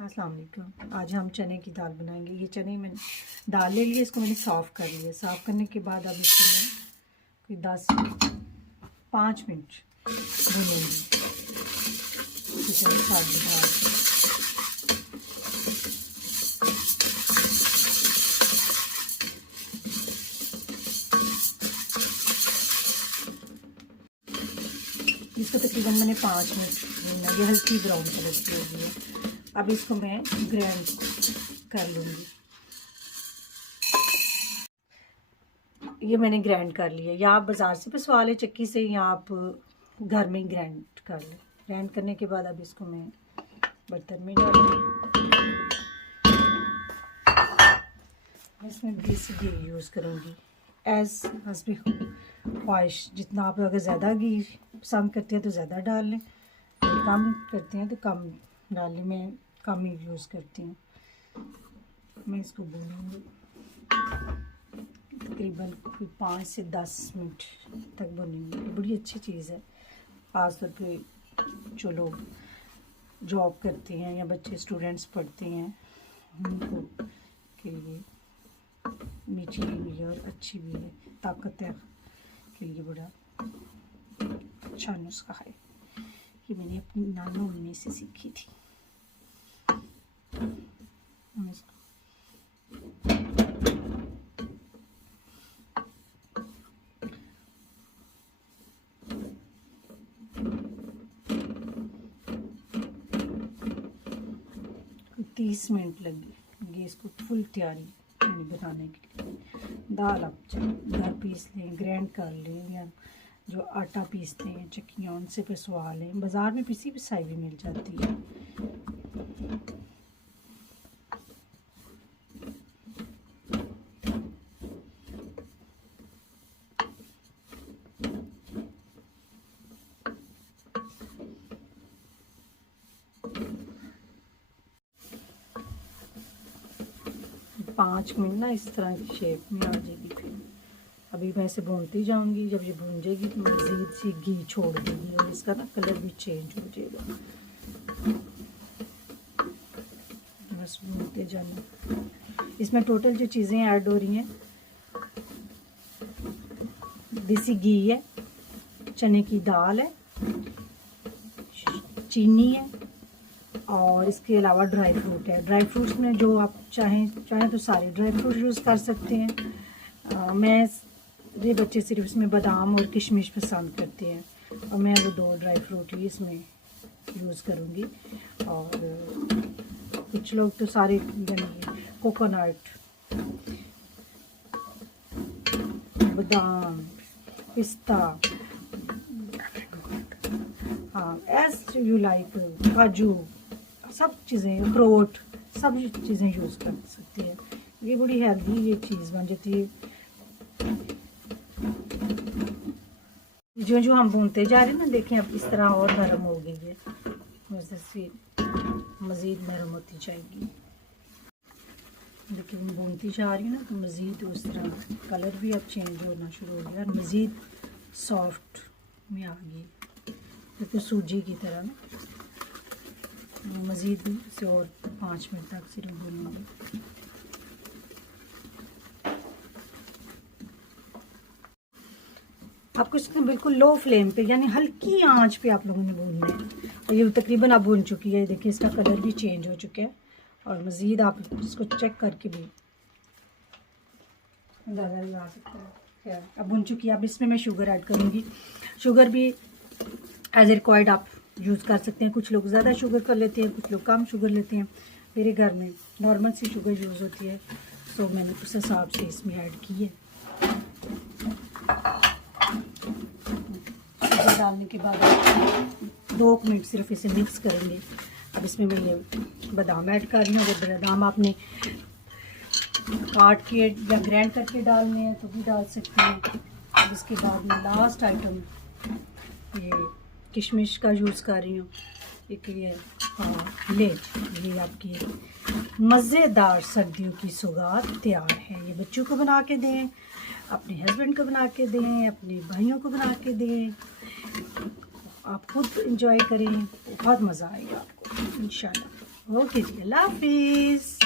अस्सलाम वालेकुम। आज हम चने की दाल बनाएंगे। ये चने मैंने दाल ले लिए, इसको मैंने साफ़ कर लिया। साफ़ करने के बाद अब इसको मैं कोई 5 मिनट भूनूंगी। दाल इसको तकरीबन मैंने 5 मिनट भूना। ये हल्की ब्राउन कलर की हो गई है। अब इसको मैं ग्राइंड कर लूँगी। ये मैंने ग्राइंड कर लिया। या आप बाज़ार से पिसवा लें चक्की से, या आप घर में ग्राइंड कर लें। ग्राइंड करने के बाद अब इसको मैं बर्तन में डालूँगी। इसमें देसी घी यूज़ करूँगी एज़ हस्बी ख्वाहिश। जितना आप अगर ज़्यादा घी पसंद करते हैं तो ज़्यादा डाल लें, कम करते हैं तो कम डाल लें। मैं कम ही यूज़ करती हूँ। मैं इसको भूनूँगी तकरीबन 5 से 10 मिनट तक भूनूँगी। बड़ी अच्छी चीज़ है, ख़ास तौर पे जो लोग जॉब करते हैं या बच्चे स्टूडेंट्स पढ़ते हैं उनको के लिए मीठी भी है और अच्छी भी है। ताकत है के लिए बड़ा अच्छा नुस्खा है। ये मैंने अपनी नानी अम्मी से सीखी थी। तो 30 मिनट लगे इसको फुल तैयारी बनाने के लिए। दाल आप घर पीस लें, ग्राइंड कर लें, या जो आटा पीसते हैं चक्कियाँ उनसे पिसवा लें। बाज़ार में पिसी पिसाई भी मिल जाती है। पाँच मिनट ना इस तरह की शेप में आ जाएगी। फिर अभी मैं इसे भूनती जाऊंगी। जब ये भून जाएगी तो मज़ीद सी घी छोड़ देगी और इसका ना कलर भी चेंज हो जाएगा। बस भूनते जाना। इसमें टोटल जो चीज़ें ऐड हो रही हैं, देसी घी है, चने की दाल है, चीनी है और इसके अलावा ड्राई फ्रूट है। ड्राई फ्रूट्स में जो आप चाहें तो सारे ड्राई फ्रूट यूज़ कर सकते हैं। मेरे बच्चे सिर्फ इसमें बादाम और किशमिश पसंद करते हैं और मैं वो 2 ड्राई फ्रूट ही इसमें यूज़ करूँगी। और कुछ लोग तो सारे कोकोनट, बादाम, पिस्ता, हाँ एज यू लाइक, काजू, सब चीज़ें, अखरोट, सब चीज़ें यूज़ कर सकती है। ये बड़ी हेल्दी ये चीज़ बन जाती है। जो हम भूनते जा रहे हैं ना, देखें अब इस तरह और नरम हो गई है। मज़ीद नरम होती जाएगी। लेकिन भूनती जा रही है ना तो मज़ीद उस तरह कलर भी अब चेंज होना शुरू हो गया और मज़ीद सॉफ्ट में आ गई, बिल्कुल सूजी की तरह ना। मज़ीद इसे और 5 मिनट तक सिर्फ भूनूंगी। आपको इसमें बिल्कुल लो फ्लेम पे, यानी हल्की आंच पे आप लोगों ने भूनना है। और ये तकरीबन अब भून चुकी है। देखिए इसका कलर भी चेंज हो चुका है और मज़ीद आप इसको चेक करके भी अंदाज़ा लगा सकते हैं। अब भून चुकी है। अब इसमें मैं शुगर ऐड करूँगी। शुगर भी एज ए रिक्वायर्ड आप यूज़ कर सकते हैं। कुछ लोग ज़्यादा शुगर कर लेते हैं, कुछ लोग कम शुगर लेते हैं। मेरे घर में नॉर्मल सी शुगर यूज़ होती है, तो मैंने उस हिसाब से इसमें ऐड की है। शुगर डालने के बाद 2 मिनट सिर्फ इसे मिक्स करेंगे। अब इसमें मैं ये बादाम ऐड कर रही हूँ। अगर बादाम आपने काट के या ग्राइंड करके डालने हैं तो भी डाल सकते हैं। अब इसके बाद मैं लास्ट आइटम ये किशमिश का यूज़ कर रही हूँ। एक ये ये आपकी मज़ेदार सर्दियों की सौगात तैयार है। ये बच्चों को बना के दें, अपने हस्बैंड को बना के दें, अपने भाइयों को बना के दें। आप खुद इंजॉय करें, बहुत मज़ा आएगा आपको इंशाल्लाह। ओके जी, अल्लाह हाफिज़।